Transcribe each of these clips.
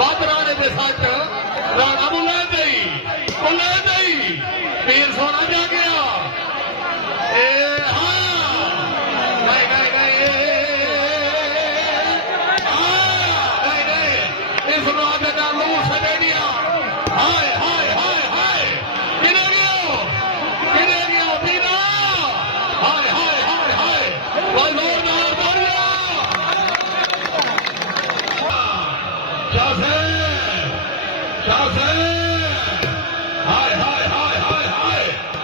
ਵੱਧ ਰਾਣੇ ਦੇ ਸੱਟ ਰਾਣਾ ਨੂੰ ਲੈ ਗਈ ਵੀਰ ਸੋਨਾ ਜਾ ਗਿਆ ਇਹ ਹਾਂ ਨਹੀਂ ਇਸ ਰਾਤ ਦਾ ਲੂ ਸੜੇੜੀਆਂ ਹਾਏ ਕਿਨੇ ਗਿਆ ਵੀਰਾ ਹਾਏ ਕੋਈ ਜ਼ੋਰਦਾਰ ਤਾੜੀਆਂ शासे हाय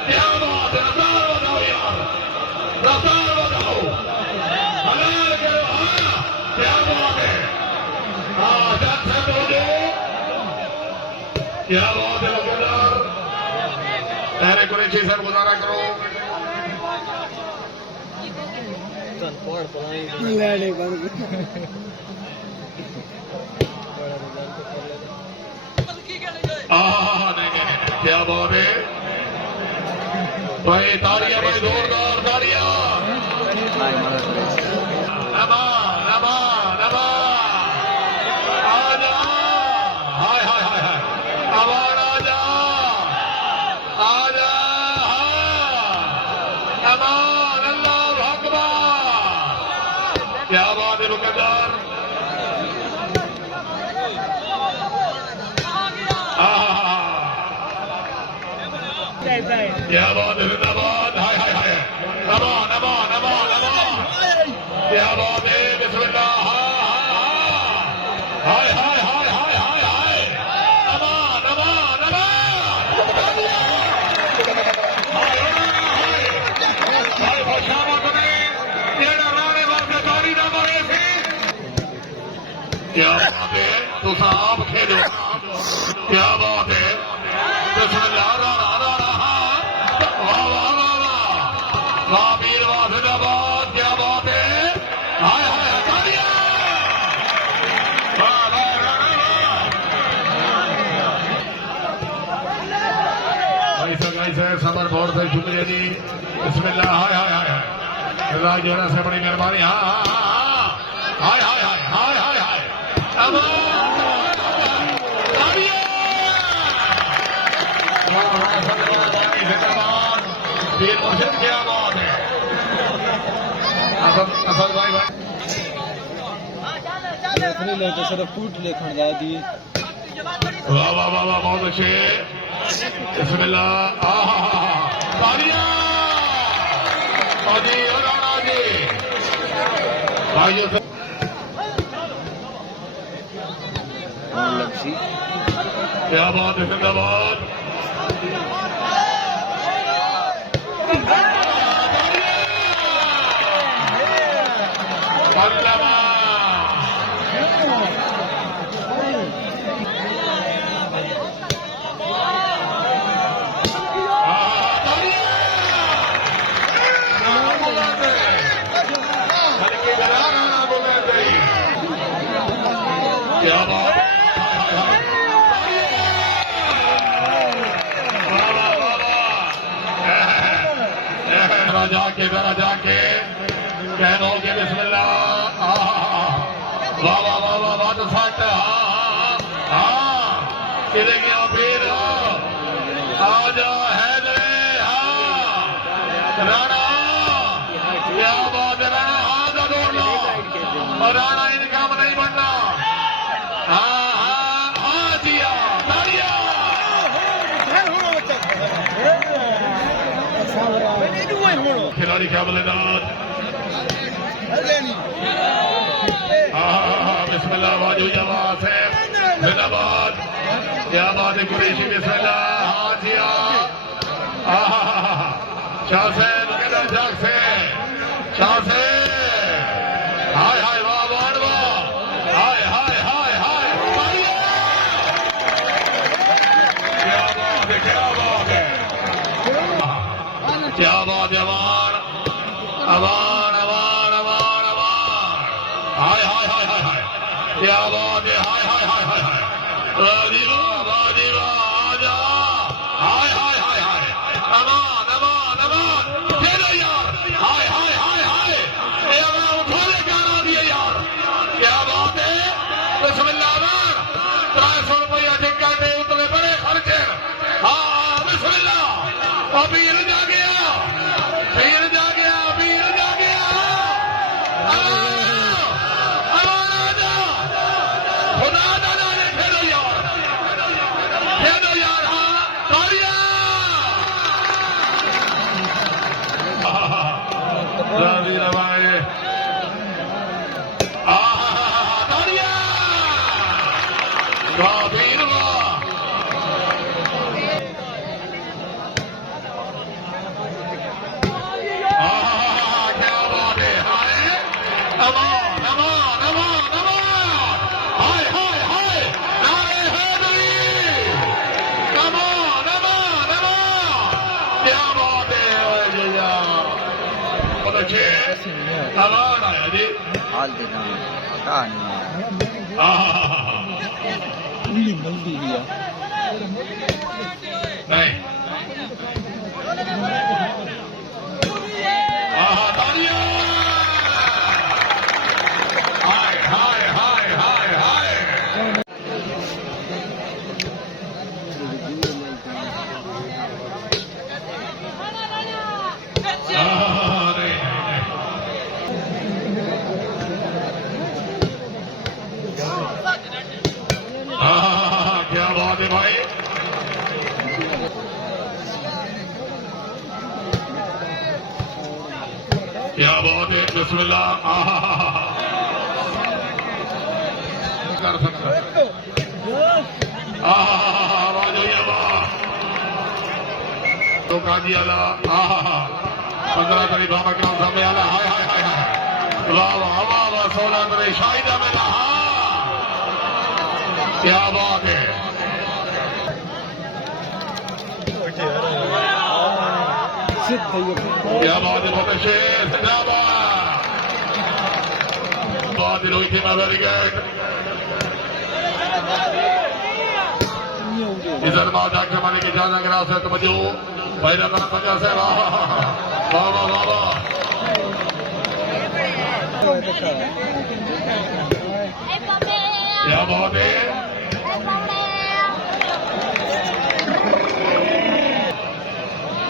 क्या बात है रफ्तार बताओ यार रफ्तार बताओ हलाल करो हाँ क्या बात है हाँ जैसे बोलो क्या बात है लगातार तेरे कुरेशी सर गुजारा करो नहीं क्या बात है भाई तालियां भाई जोरदार तालियां नमा आजा हाय अबार आजा अमान अल्लाह अकबर क्या बात है रुकदार क्या बात है जिंदाबाद हाय अमान क्या बात है बिस्मिल्लाह हाय अमान हाय खुशामद ने जेड़ा राणे वास्ते ताड़ी ना मारे सी क्या बात है तुसा आप खेलो क्या बात है बिस्मिल्लाह वीर वासिदाबाद क्या बात है हाय तालियां ऐसे समर बहुत से शुक्रिया जी बिस्मिल्लाह हाय जोरा से बड़ी मेहरबानी हाय वीर मुर्शिद क्या बात है असल भाई तो सिर्फ फूट लेखन जा दिए वाह बहुत अच्छे बिस्मिल्लाह तालियां जी और राणा जी भाइयों क्या बात है जिंदाबाद क्या बात जरा जाके कहनोगे बिस्मिल्लाह वाह तो सट किधर गया फिर आजा हैदरे राणा क्या बात है राणा आजा दौड़ लो और राणा इनका नहीं बनना जिया तालियां खिलाड़ी क्या बल्लेबाज बिस्मिल्लाह वाजू जवाब है जिंदाबाद क्या बात है कुरैशी बिस्मिल्लाह जिया शाह से जाग से हाय वाह हाय क्या बात है अवान हाय क्या बात है हाय राजीवा आजा हाय अमान खेलो यार हाय ये अवान उठाने क्या ना दिए यार क्या बात है बिस्मिल्लाह वीर जा गया, वीर जा गया, वीर जा गया। खुदा ना जाने, खेलो यार, खेलो यार। हाँ तालियां। वीर हमारे तालियां। वाह वीर वाह। क्या बात है। हाय अमान अमान अमान अमान। हाय हाय हाय नारे हैदरी। अमान अमान अमान। क्या बात है। बहुत अच्छे अमान आया जी। हाल देना कहानी मल्दी लिया नहीं। तालियां। हाय हाय हाय हाय हाय। क्या बात है भाई। क्या बात है। बिस्मिल्लाह। कर सकता तो काजी आला 15 करीब बाबा के सामने आला। हाय हाय हाय हाय। वाह वाह वाह वाह। 16 करीब शाहिदा में रहा। क्या बात है। क्या बात है। बहुत अच्छे बात रोहित वेरी गुड। इधर माता के माने की जाना ग्रास है तो बजो पहला तरफ बजा से वाह वाह वाह वाह। क्या बात है।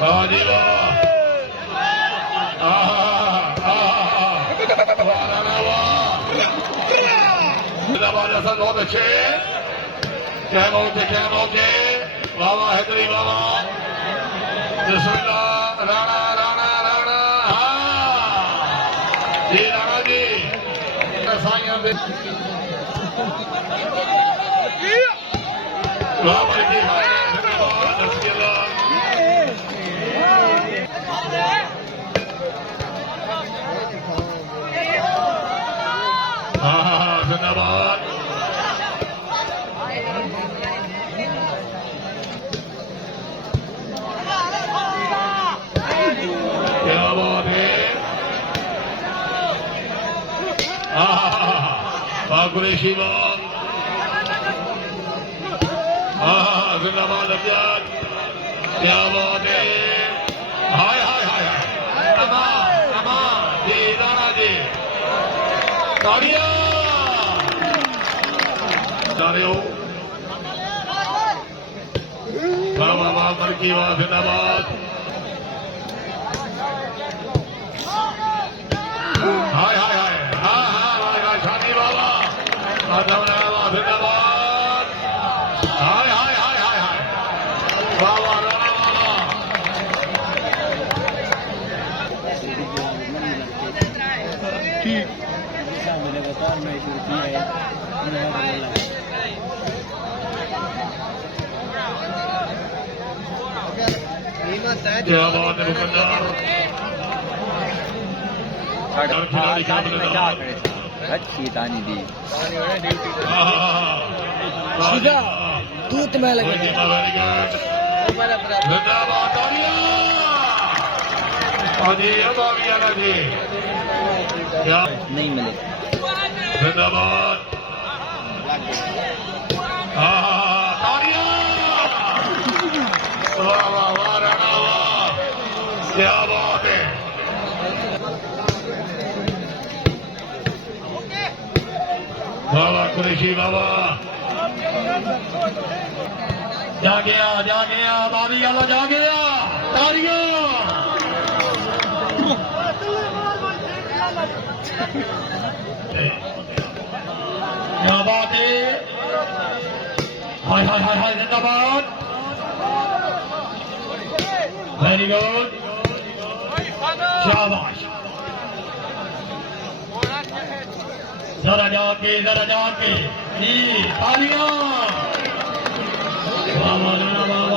हाँ जी वाह। बहुत अच्छे। क्या मौके वाह वाह हैदरी बाबा। बिस्मिल्लाह। राणा राणा राणा। हाँ जी राणा जी। साइयां दे वाह भाई जी। हाँ जिंदाबाद। क्या बात है। कुरैशी बाग। जिंदाबाद अब्जाद। क्या बात है। हाय हाय हाय हाय। अमान अमान जी राणा जी। तालियां। जा रहे हो वाह वाह वाह। मर की वाह। जिंदाबाद। हाय हाय हाय। हाँ हाँ हाय शादी बाबा। जिंदाबाद। हाय हाय हाय हाय हाय। वाह वाह राणा बाबा। ठीक मैंने बता मैं किया है क्या बात है। दुकानदार अच्छी तानी दी सीधा दूध में लगे नहीं मिले जिंदाबाद। वाह वाह वाह राणा वाह। क्या बात है। बाबा कुरैशी बाबा। जा गया बाबी वाला जा गया। तालियां। क्या बात है, हाय हाय हाय हाय, जिंदाबाद, वेरी गुड, शाबाश, जरा जाके जी, तालियां, वाह वाह वाह वाह।